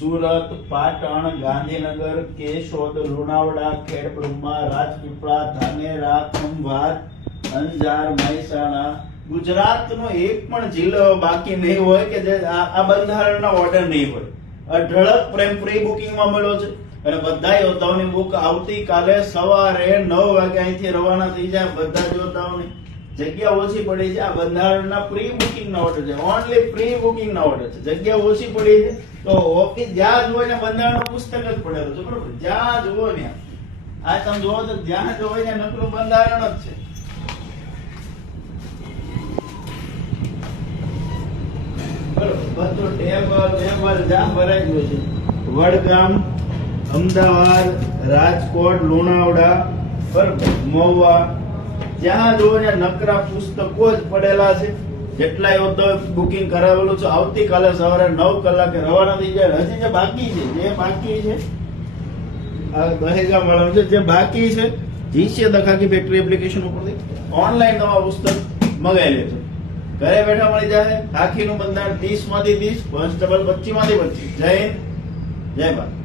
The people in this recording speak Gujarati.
સુરત, પાટણ, ગાંધીનગર, કેશોદ, લુણાવડા, ખેડબ્રહ્મા, રાજપીપળા, ધાનેરા, ખંભાત, અંજાર, મહેસાણા, ગુજરાતનો એક પણ જિલ્લો બાકી નહીં હોય કે જે આ બંધારણના ઓર્ડર નહીં હોય. અઢળક પ્રેમ પ્રી બુકિંગમાં મળ્યો છે. અને બધા યોદ્ધાઓની બુક આવતીકાલે સવારે નવ વાગે અહીંથી રવાના થઈ જાય. બધા યોદ્ધાઓની જગ્યા ઓછી પડી છે. આ બંધારણના પ્રી બુકિંગ ના ઓર્ડર છે. ઓનલી પ્રી બુકિંગ ના ઓર્ડર છે. જગ્યા ઓછી પડી છે. તો ઓફિસ જ્યાં જુઓ ને બંધારણ પુસ્તક જ પડેલું છે. બરોબર? જ્યાં જુઓ ને આ તમે જુઓ તો જ્યાં જુઓ ને નકરું બંધારણ જ છે. વડગામ, અમદાવાદ, રાજકોટ, લુણાવડા, બરોબર? મહુવા જ્યાં જુઓ નકરા પુસ્તકો જ પડેલા છે. જેટલા યોદ્ધાઓ બુકિંગ કરાવેલું છે. આવતીકાલે સવારે નવ કલાકે રવાના થઈ જાય. હજી જે બાકી છે, જે બાકી છે દહેગામ વાળા છે, જે બાકી છે, જીસીએ દખાકી ફેક્ટરી એપ્લિકેશન ઉપરથી ઓનલાઈન નવા પુસ્તક મગાવી લેજો ઘરે બેઠા મળી જાય ખાખીનું બંધારણ ત્રીસમાંથી ત્રીસ કોન્સ્ટેબલ પચીસમાંથી પચીસ. જય હિન્દ. જય ભારત.